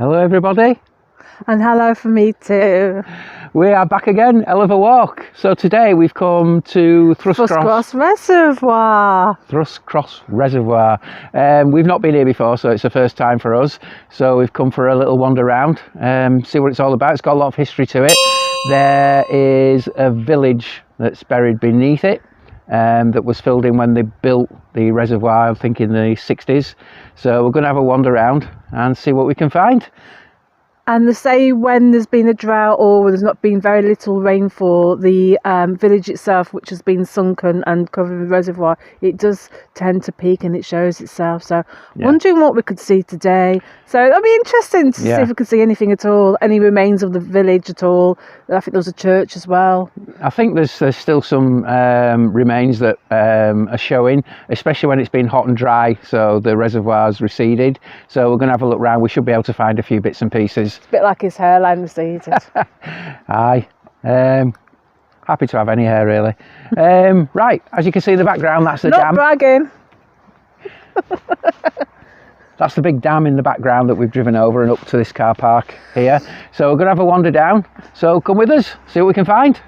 Hello everybody, And hello for me too. we are back again, Hell of a Walk. So today we've come to Thruscross Reservoir. Thruscross Reservoir. We've not been here before, so it's the first time for us. So we've come for a little wander around, see what it's all about. It's got a lot of history to it. There is a village that's buried beneath it, that was filled in when they built the reservoir, I think in the 60s. So we're going to have a wander around and see what we can find. And they say when there's been a drought or when there's not been very little rainfall, the village itself, which has been sunken and covered with reservoir, it does tend to peak and it shows itself. So wondering what we could see today. So that'll be interesting to see if we could see anything at all, any remains of the village at all. I think there was a church as well. I think there's still some remains that are showing, especially when it's been hot and dry, so the reservoir's receded. So we're going to have a look round. We should be able to find a few bits and pieces. It's a bit like his hairline receded. Aye. Happy to have any hair, really. Right, as you can see in the background, that's the dam. Not bragging. That's the big dam in the background that we've driven over and up to this car park here. So we're going to have a wander down. So come with us, see what we can find.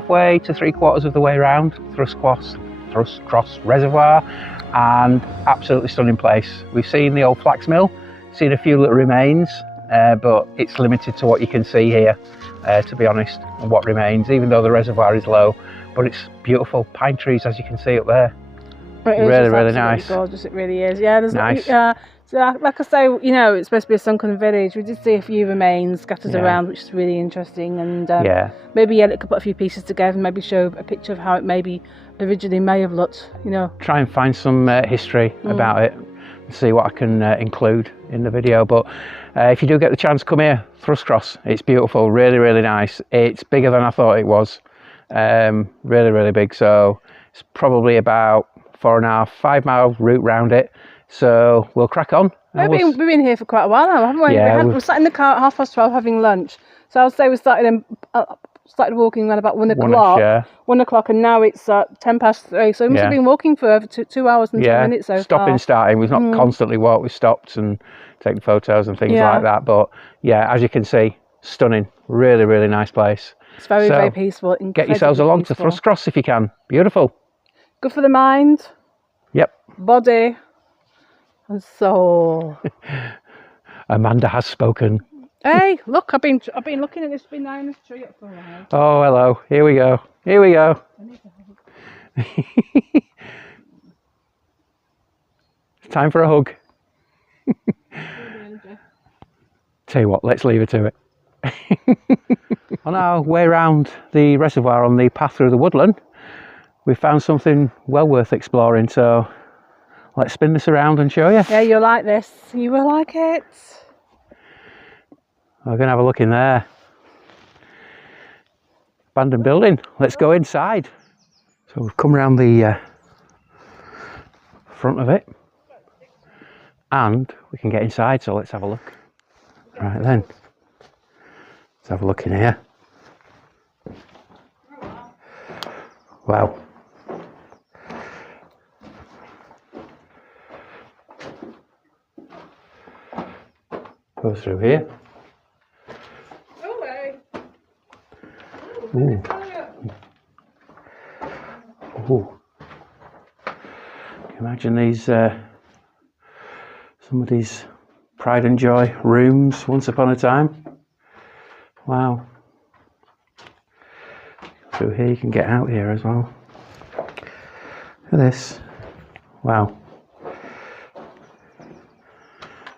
halfway to 3/4 of the way around Thruscross Reservoir, and absolutely stunning place. We've seen the old flax mill, seen a few little remains, but it's limited to what you can see here, to be honest, and what remains, even though the reservoir is low. But it's beautiful, pine trees as you can see up there. It is Really nice. Gorgeous, it really is. Yeah, there's nice. So like I say, you know, it's supposed to be a sunken village. We did see a few remains scattered around, which is really interesting. And maybe it could put a few pieces together and maybe show a picture of how it maybe originally may have looked, you know. Try and find some history about it and see what I can include in the video. But if you do get the chance, come here, Thruscross. It's beautiful, really nice. It's bigger than I thought it was. Really big. So it's probably about 4.5, 5 mile route round it. So we'll crack on. We've been here for quite a while now, haven't we? Yeah, we sat in the car at 12:30 having lunch. So I'll say we started walking around about 1 o'clock. 1 o'clock, and now it's 3:10. So we must have been walking for over 2 hours and 10 minutes so stopping, starting. We've not constantly walked. We've stopped and taken photos and things like that. But yeah, as you can see, stunning. Really nice place. It's very peaceful. Get yourselves along to Thruscross if you can. Beautiful. Good for the mind. Yep. Body. And soul. Amanda has spoken. Hey, look! I've been looking at this banana tree up for a while. Oh, hello. Here we go. It's time for a hug. Tell you what, let's leave her to it. On our way around the reservoir on the path through the woodland, we found something well worth exploring. So let's spin this around and show you. Yeah, you'll like this. You will like it. We're going to have a look in there. Abandoned building. Let's go inside. So we've come around the front of it and we can get inside, so let's have a look. Right then, let's have a look in here. Wow. Go through here. Ooh. Ooh. Imagine these, some of these pride and joy rooms once upon a time. Wow. Through here you can get out here as well. Look at this. Wow.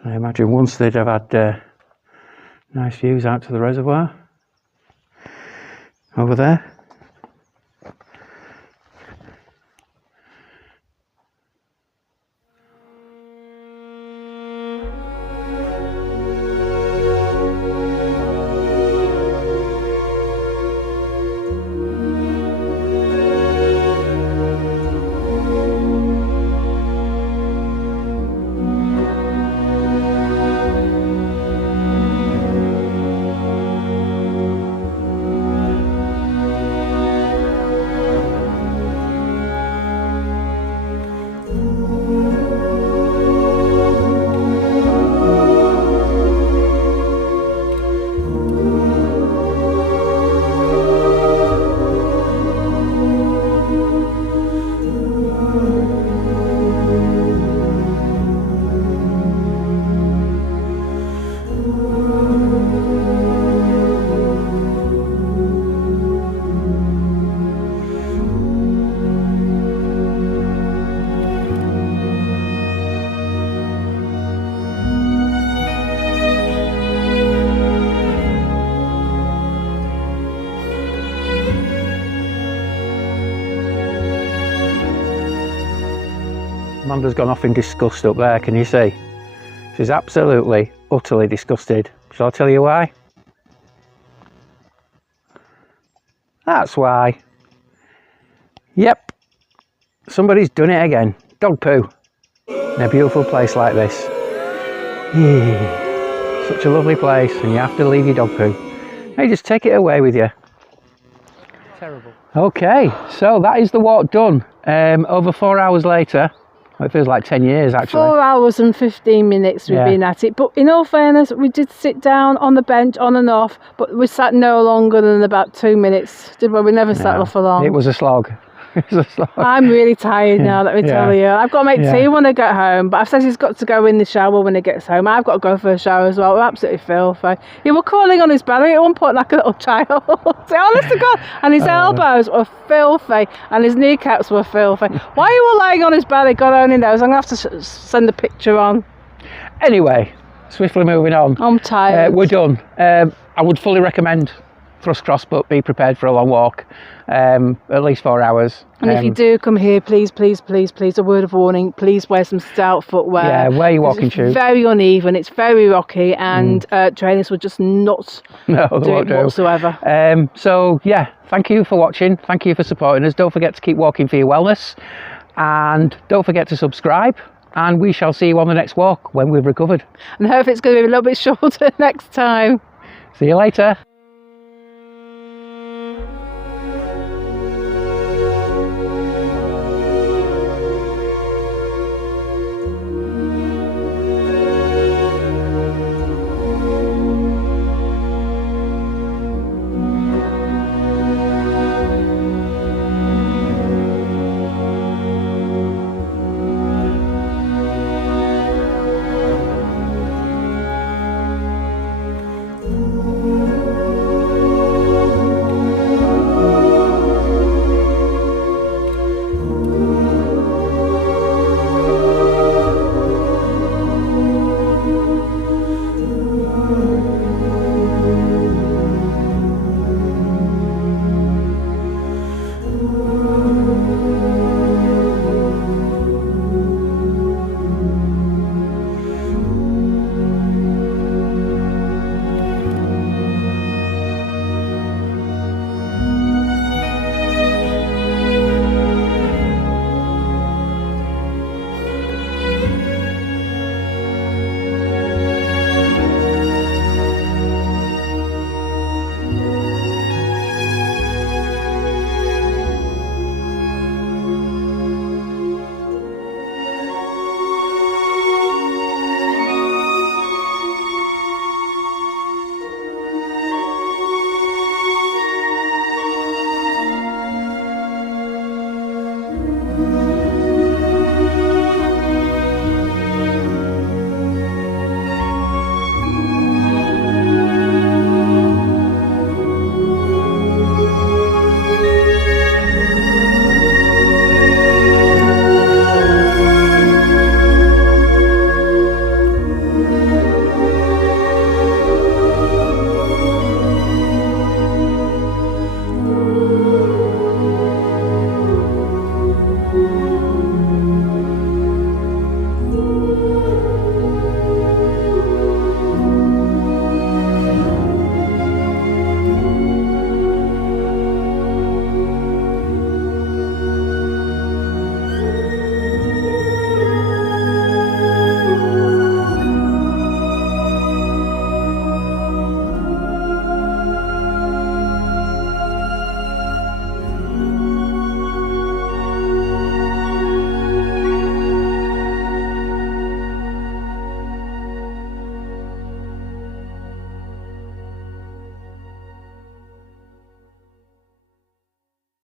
I imagine once they'd have had nice views out to the reservoir. Over there. Amanda's gone off in disgust up there, can you see? She's absolutely, utterly disgusted. Shall I tell you why? That's why. Yep, somebody's done it again. Dog poo in a beautiful place like this. Such a lovely place, and you have to leave your dog poo. Hey, just take it away with you. Terrible. Okay, so that is the walk done. Over 4 hours later, It feels like 10 years actually. 4 hours and 15 minutes we've been at it. But in all fairness, we did sit down on the bench on and off, but we sat no longer than about 2 minutes. Did we? We never sat off for long. It was a slog. I'm really tired now, let me tell you. I've got to make tea when I get home, but I've said he's got to go in the shower when he gets home. I've got to go for a shower as well. We're absolutely filthy. He was crawling on his belly at one point like a little child. So, honest to God. And his elbows were filthy and his kneecaps were filthy. Why he was lying on his belly, God only knows. I'm going to have to send a picture on. Anyway, swiftly moving on. I'm tired. We're done. I would fully recommend Thruscross, but be prepared for a long walk, at least 4 hours. And if you do come here, please, a word of warning, please wear some stout footwear. Yeah, wear your walking shoes. It's very uneven, it's very rocky, and trainers will just not do it whatsoever. So yeah, thank you for watching, thank you for supporting us. Don't forget to keep walking for your wellness, and don't forget to subscribe, and we shall see you on the next walk when we've recovered. And I hope it's going to be a little bit shorter next time. See you later.